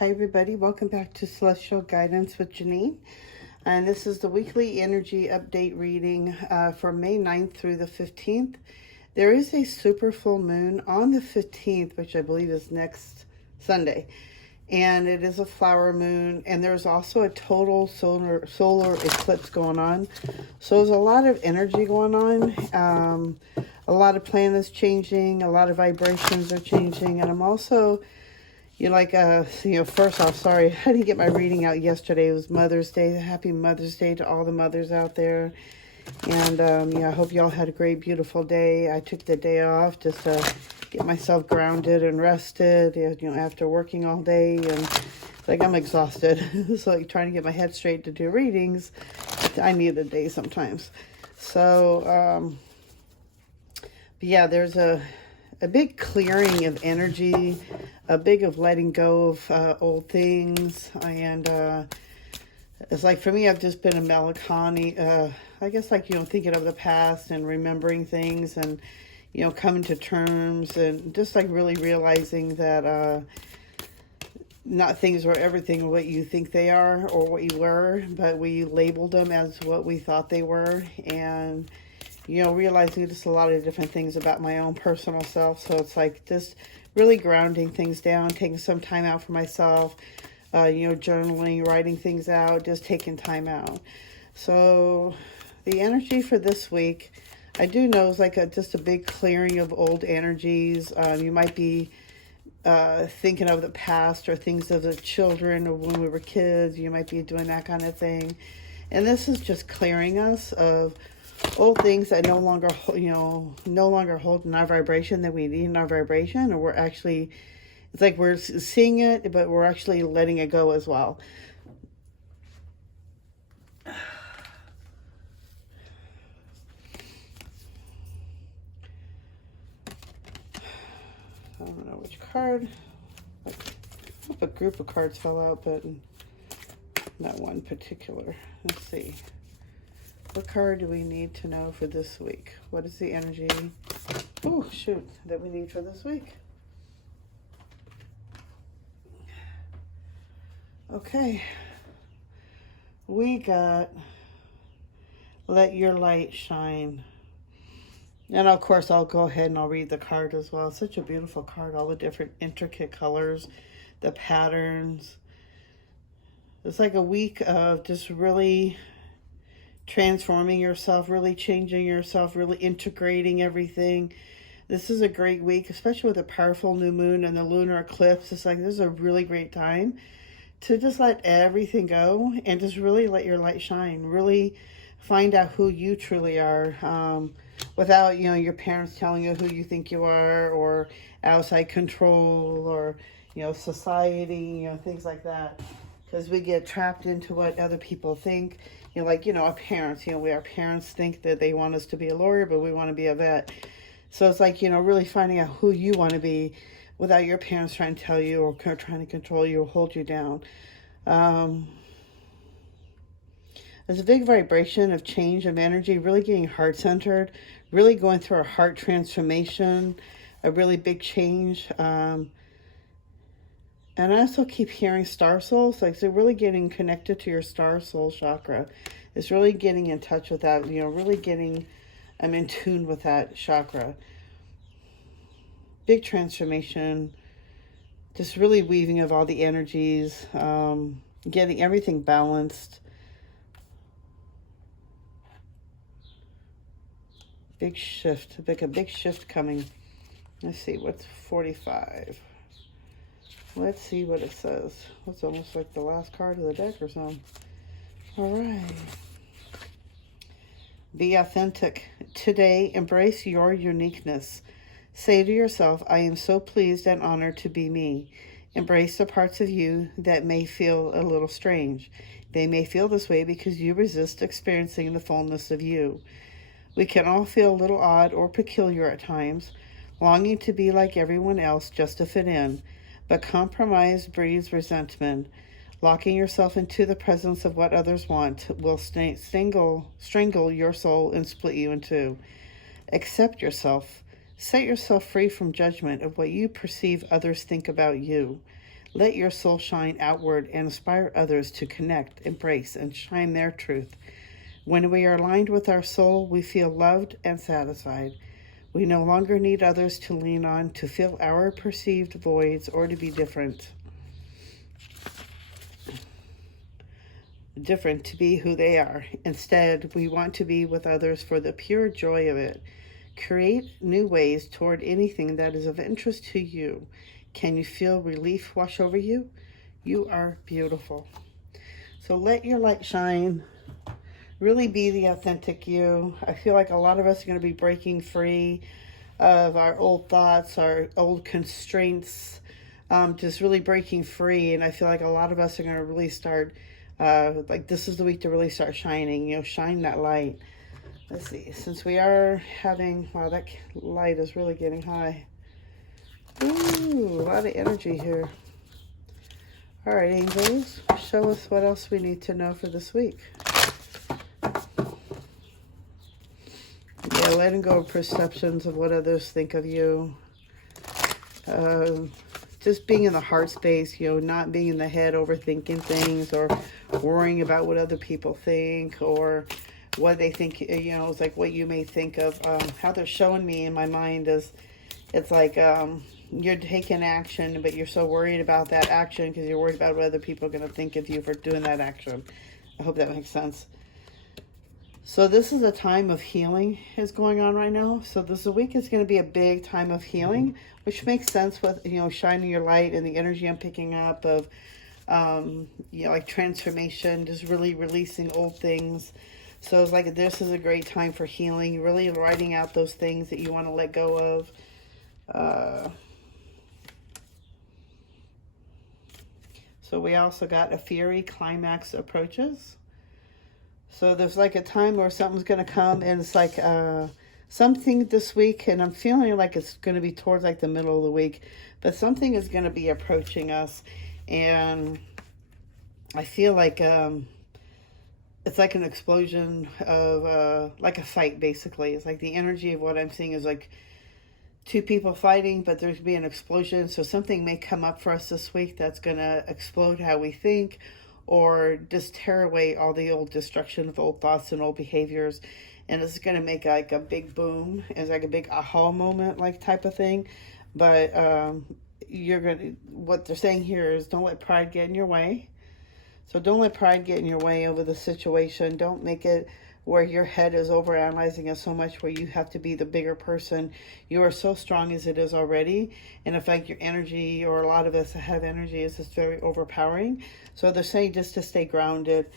Hi everybody, welcome back to Celestial Guidance with Janine. And this is the weekly energy update reading for May 9th through the 15th. There is a super full moon on the 15th, which I believe is next Sunday. And it is a flower moon, and there's also a total solar eclipse going on. So there's a lot of energy going on. A lot of planets changing, a lot of vibrations are changing, and I'm also first off, sorry, I didn't get my reading out yesterday. It was Mother's Day. Happy Mother's Day to all the mothers out there. And, I hope y'all had a great, beautiful day. I took the day off just to get myself grounded and rested, after working all day. And, I'm exhausted. So, trying to get my head straight to do readings, I need a day sometimes. So, there's a big clearing of energy, a big of letting go of old things. And it's like, for me, I've just been a melancholy, thinking of the past and remembering things and, coming to terms and just really realizing that not things were everything what you think they are or what you were, but we labeled them as what we thought they were. And realizing just a lot of different things about my own personal self. So it's just really grounding things down, taking some time out for myself, journaling, writing things out, just taking time out. So the energy for this week, I do know is just a big clearing of old energies. You might be thinking of the past or things of the children or when we were kids. You might be doing that kind of thing. And this is just clearing us of old things that no longer hold in our vibration that we need in our vibration, or we're actually, it's like we're seeing it, but we're actually letting it go as well. I don't know which card. I hope a group of cards fell out, but not one particular. Let's see. What card do we need to know for this week? What is the energy, that we need for this week? Okay. We got Let Your Light Shine. And of course, I'll go ahead and I'll read the card as well. It's such a beautiful card, all the different intricate colors, the patterns. It's like a week of just really transforming yourself, really changing yourself, really integrating everything. This is a great week, especially with a powerful new moon and the lunar eclipse. It's this is a really great time to just let everything go and just really let your light shine. Really find out who you truly are, without, your parents telling you who you think you are, or outside control, or, society, things like that. Because we get trapped into what other people think. Our parents, our parents think that they want us to be a lawyer, but we want to be a vet. So it's really finding out who you want to be without your parents trying to tell you or trying to control you or hold you down. There's a big vibration of change of energy, really getting heart-centered, really going through a heart transformation, a really big change. And I also keep hearing star souls, so really getting connected to your star soul chakra. It's really getting in touch with that, really getting in tune with that chakra. Big transformation, just really weaving of all the energies, getting everything balanced. Big shift, a big shift coming. Let's see, what's 45? Let's see what it says. It's almost like the last card of the deck or something. All right. Be authentic. Today, embrace your uniqueness. Say to yourself, I am so pleased and honored to be me. Embrace the parts of you that may feel a little strange. They may feel this way because you resist experiencing the fullness of you. We can all feel a little odd or peculiar at times, longing to be like everyone else just to fit in. But compromise breeds resentment. Locking yourself into the presence of what others want will strangle your soul and split you in two. Accept yourself. Set yourself free from judgment of what you perceive others think about you. Let your soul shine outward and inspire others to connect, embrace, and shine their truth. When we are aligned with our soul, we feel loved and satisfied. We no longer need others to lean on to fill our perceived voids or to be different to be who they are. Instead, we want to be with others for the pure joy of it. Create new ways toward anything that is of interest to you. Can you feel relief wash over you? You are beautiful. So let your light shine. Really be the authentic you. I feel like a lot of us are going to be breaking free of our old thoughts, our old constraints, just really breaking free. And I feel like a lot of us are going to really start, like this is the week to really start shining, shine that light. Let's see, since we are having, wow, that light is really getting high. Ooh, a lot of energy here. All right, angels, show us what else we need to know for this week. Yeah, letting go of perceptions of what others think of you. Just being in the heart space, not being in the head overthinking things or worrying about what other people think or what they think, it's like what you may think of. How they're showing me in my mind is, it's like you're taking action, but you're so worried about that action because you're worried about what other people are going to think of you for doing that action. I hope that makes sense. So this is a time of healing is going on right now. So this week is going to be a big time of healing, which makes sense with, shining your light and the energy I'm picking up of, like transformation, just really releasing old things. So it's like this is a great time for healing, really writing out those things that you want to let go of. So we also got a fiery climax approaches. So there's like a time where something's going to come and it's like something this week, and I'm feeling like it's going to be towards like the middle of the week, but something is going to be approaching us, and I feel like it's like an explosion of like a fight, basically. It's like the energy of what I'm seeing is like two people fighting, but there's going to be an explosion. So something may come up for us this week that's going to explode how we think, or just tear away all the old destruction of old thoughts and old behaviors. And it's going to make like a big boom. It's like a big aha moment, like type of thing. But what they're saying here is don't let pride get in your way. So don't let pride get in your way over the situation. Don't make it where your head is overanalyzing it so much where you have to be the bigger person. You are so strong as it is already. And in fact, your energy, or a lot of us that have energy, is just very overpowering. So they're saying just to stay grounded.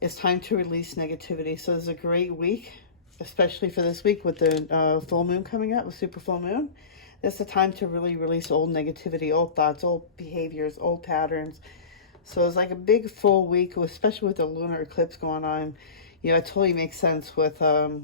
It's time to release negativity. So it's a great week, especially for this week with the full moon coming up, with super full moon. It's the time to really release old negativity, old thoughts, old behaviors, old patterns. So it's like a big full week, especially with the lunar eclipse going on. It totally makes sense with the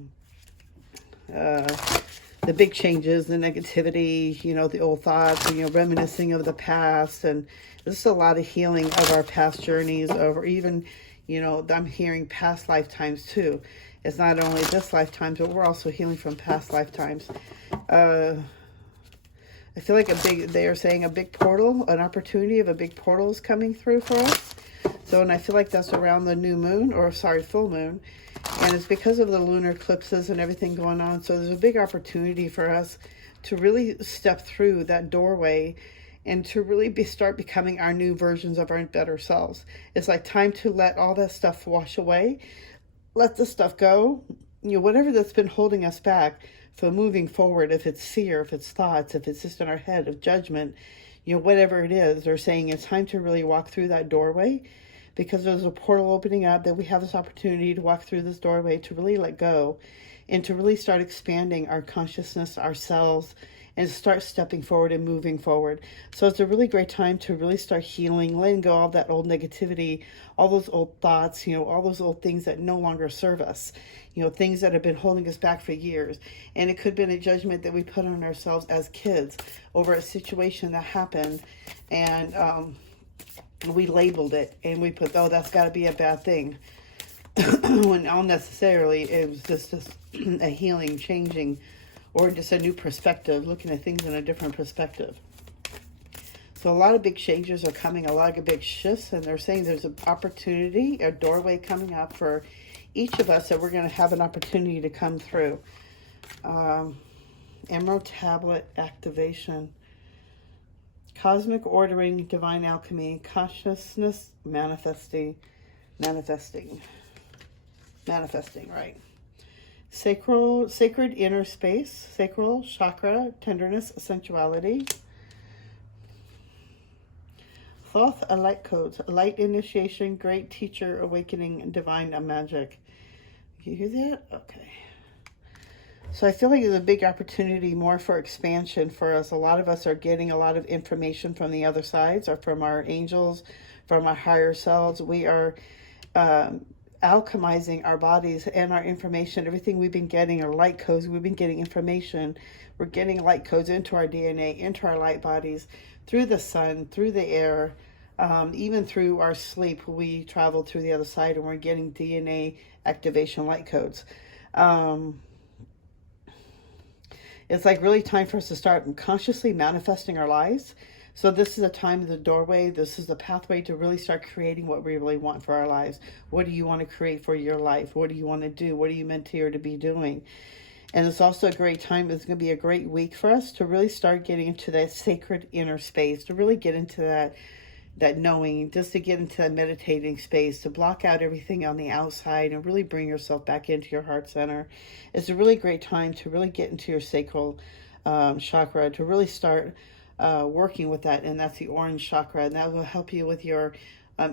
big changes, the negativity, the old thoughts, reminiscing of the past. And this is a lot of healing of our past journeys, or even, I'm hearing past lifetimes too. It's not only this lifetime, but we're also healing from past lifetimes. I feel like they are saying a big portal, an opportunity of a big portal is coming through for us. So, and I feel like that's around the new moon, full moon. And it's because of the lunar eclipses and everything going on. So there's a big opportunity for us to really step through that doorway and to really start becoming our new versions of our better selves. It's like time to let all that stuff wash away. Let the stuff go. Whatever that's been holding us back from moving forward, if it's fear, if it's thoughts, if it's just in our head of judgment, whatever it is, they're saying it's time to really walk through that doorway, because there's a portal opening up, that we have this opportunity to walk through this doorway, to really let go and to really start expanding our consciousness, ourselves, and start stepping forward and moving forward. So it's a really great time to really start healing, letting go of that old negativity, all those old thoughts, all those old things that no longer serve us, things that have been holding us back for years. And it could have been a judgment that we put on ourselves as kids over a situation that happened, and we labeled it and we put, oh, that's got to be a bad thing. When unnecessarily it was just a healing, changing, or just a new perspective, looking at things in a different perspective. So a lot of big changes are coming, a lot of big shifts, and they're saying there's an opportunity, a doorway coming up for each of us that we're going to have an opportunity to come through. Emerald Tablet activation. Cosmic ordering, divine alchemy, consciousness, manifesting, right. Sacred inner space, sacral chakra, tenderness, sensuality. Thoth, a light codes, light initiation, great teacher, awakening, divine magic. You hear that? Okay. So I feel like there's a big opportunity more for expansion for us. A lot of us are getting a lot of information from the other sides or from our angels, from our higher selves. We are alchemizing our bodies and our information. Everything we've been getting are light codes. We've been getting information. We're getting light codes into our DNA, into our light bodies, through the sun, through the air, even through our sleep. We travel through the other side and we're getting DNA activation light codes. It's like really time for us to start consciously manifesting our lives. So this is a time of the doorway. This is the pathway to really start creating what we really want for our lives. What do you want to create for your life? What do you want to do? What are you meant here to be doing? And it's also a great time. It's going to be a great week for us to really start getting into that sacred inner space, to really get into that knowing, just to get into that meditating space, to block out everything on the outside and really bring yourself back into your heart center. It's a really great time to really get into your sacral chakra, to really start working with that. And that's the orange chakra. And that will help you with your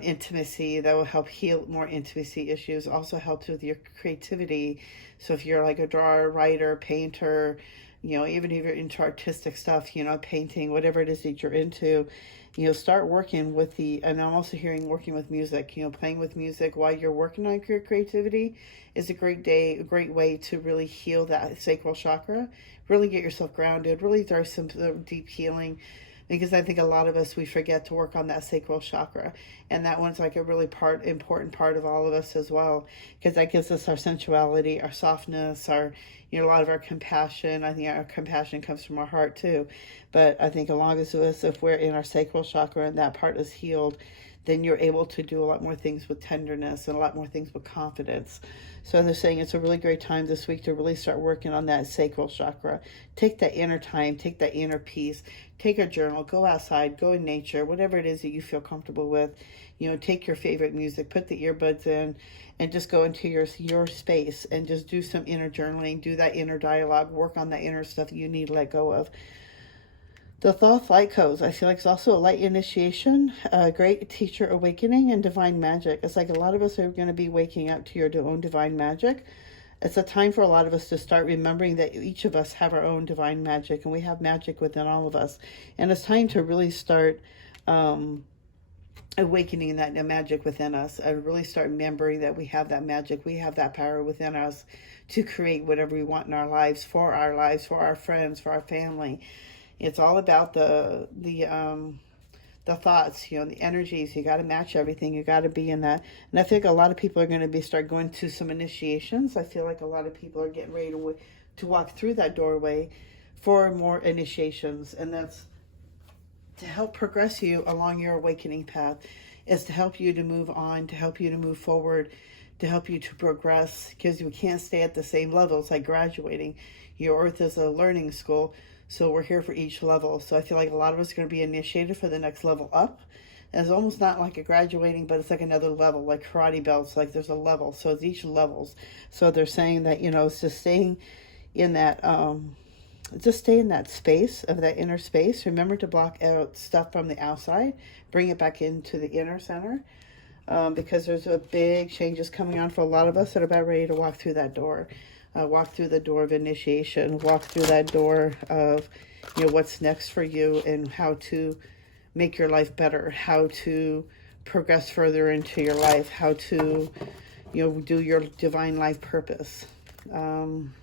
intimacy. That will help heal more intimacy issues. Also helps with your creativity. So if you're like a drawer, writer, painter, you know, even if you're into artistic stuff, you know, painting, whatever it is that you're into, you know, start working with and I'm also hearing working with music, you know, playing with music while you're working on your creativity is a great way to really heal that sacral chakra, really get yourself grounded, really throw some deep healing, because I think a lot of us, we forget to work on that sacral chakra, and that one's like a really important part of all of us as well, because that gives us our sensuality, our softness, our, you know, a lot of our compassion. I think our compassion comes from our heart too, but I think as long as us, if we're in our sacral chakra and that part is healed, then you're able to do a lot more things with tenderness and a lot more things with confidence. So they're saying it's a really great time this week to really start working on that sacral chakra. Take that inner time, take that inner peace, take a journal, go outside, go in nature, whatever it is that you feel comfortable with. You know, take your favorite music, put the earbuds in, and just go into your space and just do some inner journaling, do that inner dialogue, work on that inner stuff that you need to let go of. The Thoth light codes, I feel like it's also a light initiation, a great teacher awakening, and divine magic. It's like a lot of us are going to be waking up to your own divine magic. It's a time for a lot of us to start remembering that each of us have our own divine magic, and we have magic within all of us. And it's time to really start awakening that magic within us, and really start remembering that we have that magic, we have that power within us to create whatever we want in our lives, for our friends, for our family. It's all about the thoughts, you know, the energies. You got to match everything. You got to be in that. And I think a lot of people are going to start going to some initiations. I feel like a lot of people are getting ready to walk through that doorway for more initiations. And that's to help progress you along your awakening path. Is to help you to move on, to help you to move forward, to help you to progress, because you can't stay at the same level. It's like graduating. Your earth is a learning school. So we're here for each level. So I feel like a lot of us are going to be initiated for the next level up. And it's almost not like a graduating, but it's like another level, like karate belts. Like there's a level. So it's each levels. So they're saying that, you know, it's just staying in that, just stay in that space of that inner space. Remember to block out stuff from the outside. Bring it back into the inner center. Because there's a big changes coming on for a lot of us that are about ready to walk through that door. Walk through the door of initiation, walk through that door of, you know, what's next for you and how to make your life better, how to progress further into your life, how to, you know, do your divine life purpose. It's going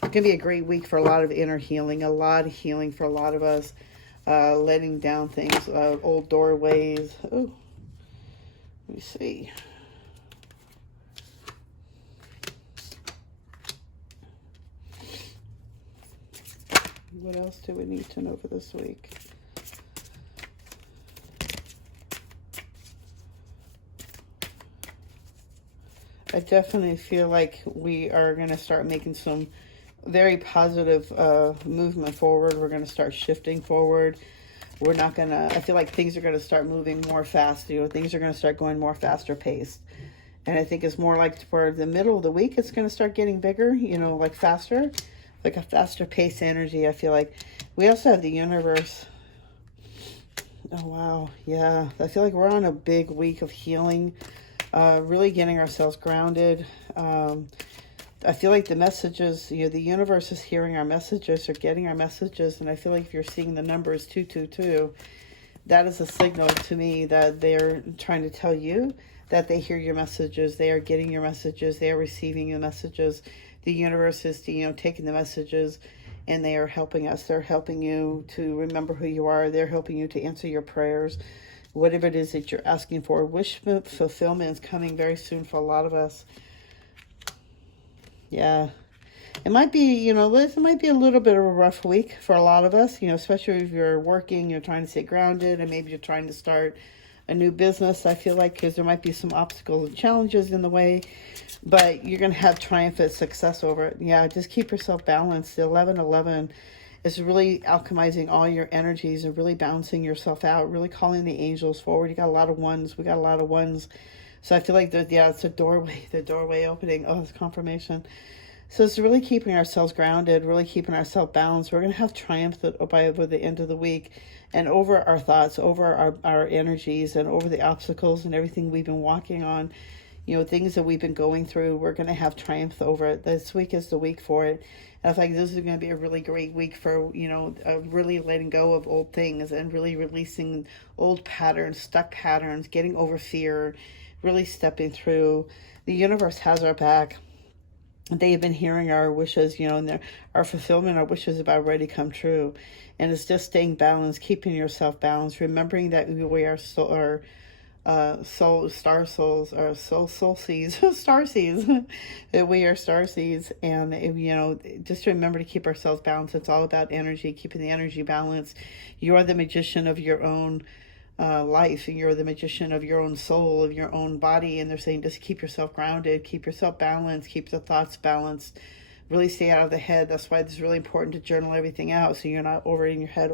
to be a great week for a lot of inner healing, a lot of healing for a lot of us, letting down things, old doorways. Oh, let me see. What else do we need to know for this week? I definitely feel like we are going to start making some very positive movement forward. We're going to start shifting forward. We're not going to, I feel like things are going to start moving more fast. Things are going to start going more faster paced. And I think it's more like for the middle of the week, it's going to start getting bigger, like faster, like a faster pace energy. I feel like we also have the universe. Oh, wow. Yeah. I feel like we're on a big week of healing, really getting ourselves grounded. I feel like the messages, the universe is hearing our messages or getting our messages. And I feel like if you're seeing the numbers 222, that is a signal to me that they're trying to tell you that they hear your messages. They are getting your messages. They are receiving your messages. The universe is, taking the messages, and they are helping us. They're helping you to remember who you are. They're helping you to answer your prayers. Whatever it is that you're asking for. Wish fulfillment is coming very soon for a lot of us. Yeah. It might be, it might be a little bit of a rough week for a lot of us, especially if you're working, you're trying to stay grounded, and maybe you're trying to start a new business. I feel like because there might be some obstacles and challenges in the way, but you're going to have triumphant success over it. Yeah, just keep yourself balanced. The 1111 is really alchemizing all your energies and really balancing yourself out, really calling the angels forward. You got a lot of ones. We got a lot of ones. So I feel like, it's a doorway, the doorway opening. Oh, it's confirmation. So it's really keeping ourselves grounded, really keeping ourselves balanced. We're going to have triumph by the end of the week, and over our thoughts, over our energies, and over the obstacles and everything we've been walking on, things that we've been going through. We're going to have triumph over it. This week is the week for it. And I think this is going to be a really great week for, really letting go of old things and really releasing old patterns, stuck patterns, getting over fear, really stepping through. The universe has our back. They have been hearing our wishes, and our fulfillment, our wishes about ready to come true. And it's just staying balanced, keeping yourself balanced, remembering that we are soul seeds, star seeds. That we are star seeds, and just remember to keep ourselves balanced. It's all about energy, keeping the energy balanced. You are the magician of your own life, and you're the magician of your own soul, of your own body. And they're saying just keep yourself grounded, keep yourself balanced, keep the thoughts balanced, really stay out of the head. That's why it's really important to journal everything out, so you're not over in your head,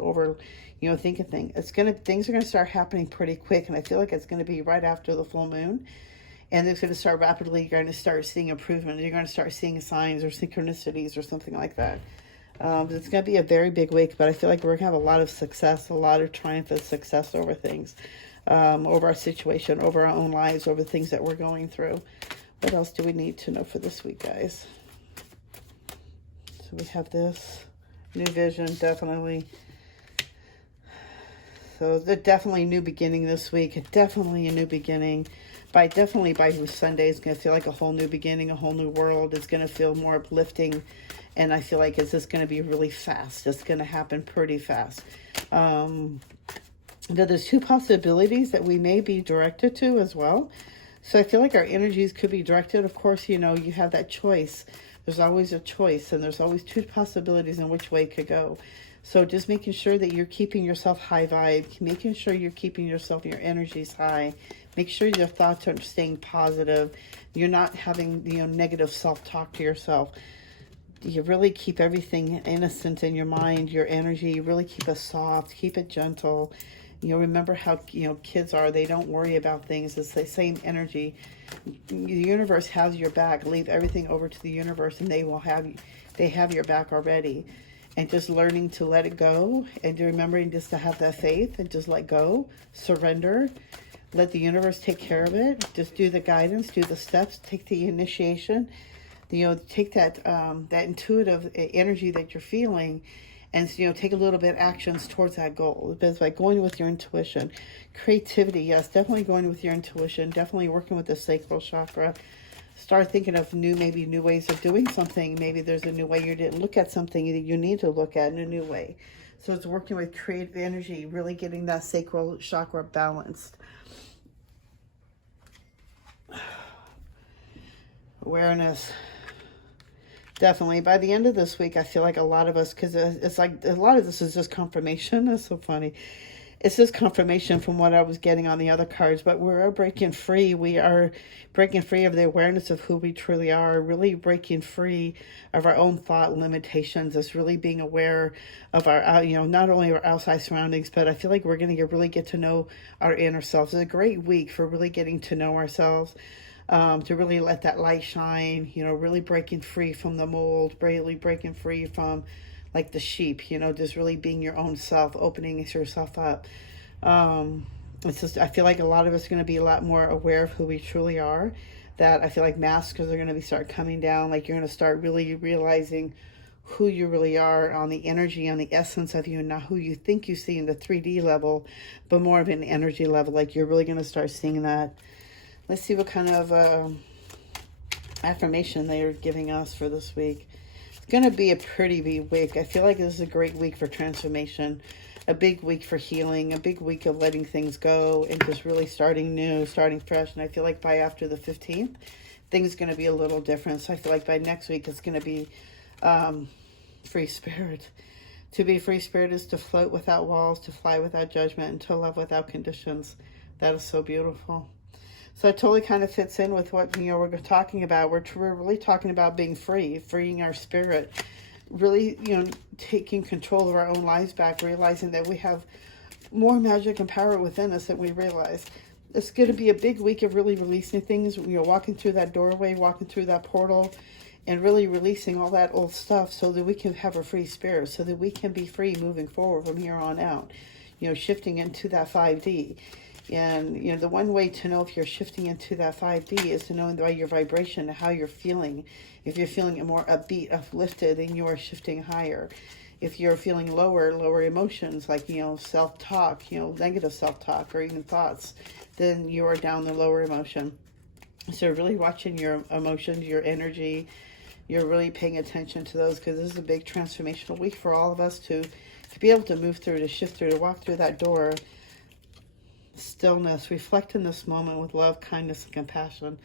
thinking things. Things are gonna start happening pretty quick, and I feel like it's gonna be right after the full moon, and it's gonna start rapidly. You're gonna start seeing improvement. You're gonna start seeing signs or synchronicities or something like that. It's going to be a very big week, but I feel like we're going to have a lot of success, a lot of triumphant success over things, over our situation, over our own lives, over things that we're going through. What else do we need to know for this week, guys? So we have this new vision, definitely. So the definitely new beginning this week, definitely a new beginning. By Sunday, it's going to feel like a whole new beginning, a whole new world. It's going to feel more uplifting. And I feel like it's just going to be really fast. It's going to happen pretty fast. There's two possibilities that we may be directed to as well. So I feel like our energies could be directed. Of course, you have that choice. There's always a choice, and there's always two possibilities in which way it could go. So just making sure that you're keeping yourself high vibe, making sure you're keeping your energies high. Make sure your thoughts are staying positive. You're not having, negative self-talk to yourself. You really keep everything innocent in your mind, your energy. You really keep it soft, keep it gentle. Remember how, kids are. They don't worry about things. It's the same energy. The universe has your back. Leave everything over to the universe, and they have your back already. And just learning to let it go, and remembering just to have that faith and just let go, surrender. Let the universe take care of it. Just do the guidance, do the steps, take the initiation. Take that intuitive energy that you're feeling, and take a little bit of actions towards that goal. It's by going with your intuition. Creativity, yes, definitely going with your intuition. Definitely working with the sacral chakra. Start thinking of new ways of doing something. Maybe there's a new way you didn't look at something that you need to look at in a new way. So it's working with creative energy, really getting that sacral chakra balanced. Awareness. Definitely. By the end of this week, I feel like a lot of us, because it's like a lot of this is just confirmation. It's so funny. it's just confirmation from what I was getting on the other cards, but we are breaking free. We are breaking free of the awareness of who we truly are, really breaking free of our own thought limitations. It's really being aware of our, not only our outside surroundings, but I feel like we're going to really get to know our inner selves. It's a great week for really getting to know ourselves. To really let that light shine, really breaking free from the mold, really breaking free from like the sheep, just really being your own self, opening yourself up. It's just, I feel like a lot of us are going to be a lot more aware of who we truly are. That I feel like masks are going to start coming down. Like you're going to start really realizing who you really are on the energy, on the essence of you, not who you think you see in the 3D level, but more of an energy level. Like you're really going to start seeing that. Let's see what kind of affirmation they are giving us for this week. It's going to be a pretty big week. I feel like this is a great week for transformation, a big week for healing, a big week of letting things go and just really starting new, starting fresh. And I feel like by after the 15th, things are going to be a little different. So I feel like by next week, it's going to be free spirit. To be free spirit is to float without walls, to fly without judgment, and to love without conditions. That is so beautiful. So it totally kind of fits in with what we're talking about. We're really talking about being free, freeing our spirit, really taking control of our own lives back, realizing that we have more magic and power within us than we realize. It's going to be a big week of really releasing things. Walking through that doorway, walking through that portal, and really releasing all that old stuff so that we can have a free spirit, so that we can be free moving forward from here on out. Shifting into that 5D. And, the one way to know if you're shifting into that 5D is to know by your vibration, how you're feeling. If you're feeling more upbeat, uplifted, then you are shifting higher. If you're feeling lower emotions, like, self-talk, negative self-talk or even thoughts, then you are down the lower emotion. So really watching your emotions, your energy, you're really paying attention to those, because this is a big transformational week for all of us to be able to move through, to shift through, to walk through that door. Stillness, reflect in this moment with love, kindness, and compassion.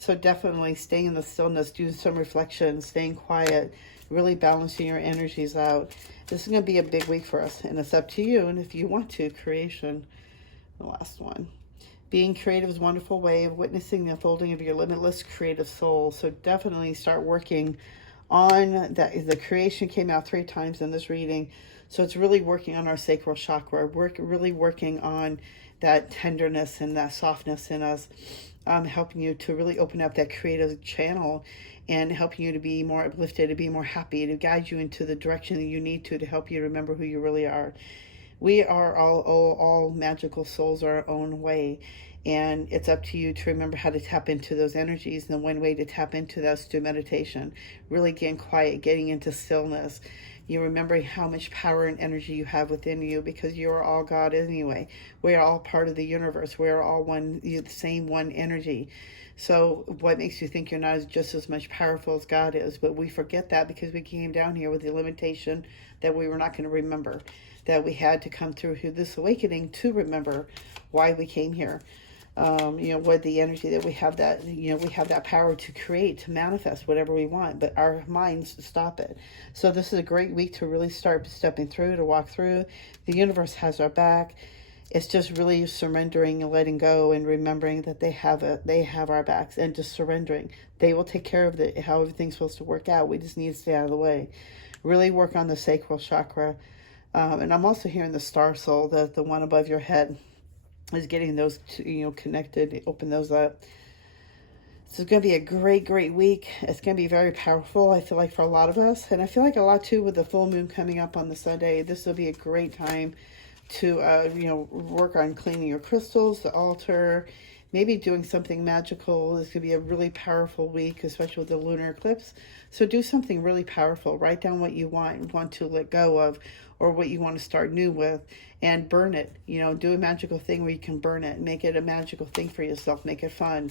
So definitely staying in the stillness, doing some reflection, staying quiet, really balancing your energies out. This is going to be a big week for us, and it's up to you. And if you want to, creation, the last one. Being creative is a wonderful way of witnessing the unfolding of your limitless creative soul. So definitely start working on that. The creation came out 3 times in this reading. So it's really working on our sacral chakra, really working on that tenderness and that softness in us, helping you to really open up that creative channel and helping you to be more uplifted, to be more happy, to guide you into the direction that you need to help you remember who you really are. We are all magical souls our own way, and it's up to you to remember how to tap into those energies. And one way to tap into that is through meditation, really getting quiet, getting into stillness. You remembering how much power and energy you have within you, because you are all God anyway. We are all part of the universe. We are all one, the same one energy. So what makes you think you're not just as much powerful as God is? But we forget that because we came down here with the limitation that we were not going to remember, that we had to come through this awakening to remember why we came here. With the energy that we have, that we have that power to create, to manifest whatever we want, but our minds stop it. So this is a great week to really start stepping through, to walk through. The universe has our back. It's just really surrendering and letting go and remembering that they have our backs, and just surrendering. They will take care of how everything's supposed to work out. We just need to stay out of the way. Really work on the sacral chakra. And I'm also hearing the star soul, the one above your head, is getting those two, connected, open those up. So it's going to be a great week. It's going to be very powerful, I feel like, for a lot of us. And I feel like a lot, too, with the full moon coming up on the Sunday. This will be a great time to, work on cleaning your crystals, the altar, maybe doing something magical. This could be a really powerful week, especially with the lunar eclipse. So do something really powerful. Write down what you want to let go of, or what you want to start new with, and burn it. Do a magical thing where you can burn it. Make it a magical thing for yourself. Make it fun.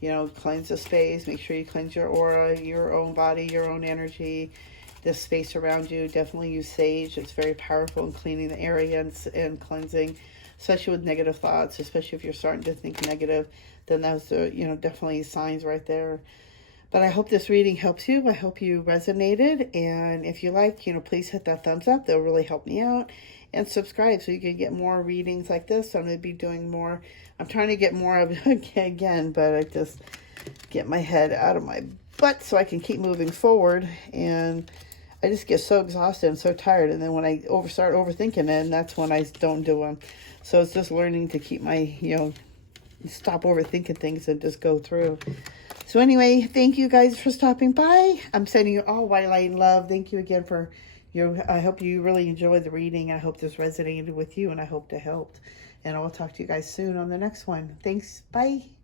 Cleanse the space. Make sure you cleanse your aura, your own body, your own energy, the space around you. Definitely use sage. It's very powerful in cleaning the area and cleansing, especially with negative thoughts. Especially if you're starting to think negative, then those are, definitely signs right there. But I hope this reading helps you. I hope you resonated. And if you like, please hit that thumbs up. That'll really help me out. and subscribe so you can get more readings like this. I'm going to be doing more. I'm trying to get more of it again, but I just get my head out of my butt so I can keep moving forward. And I just get so exhausted and so tired. And then when I start overthinking it, and that's when I don't do them. So it's just learning to keep my, stop overthinking things and just go through. So anyway, thank you guys for stopping by. I'm sending you all white light and love. Thank you again for I hope you really enjoyed the reading. I hope this resonated with you, and I hope to help. And I will talk to you guys soon on the next one. Thanks. Bye.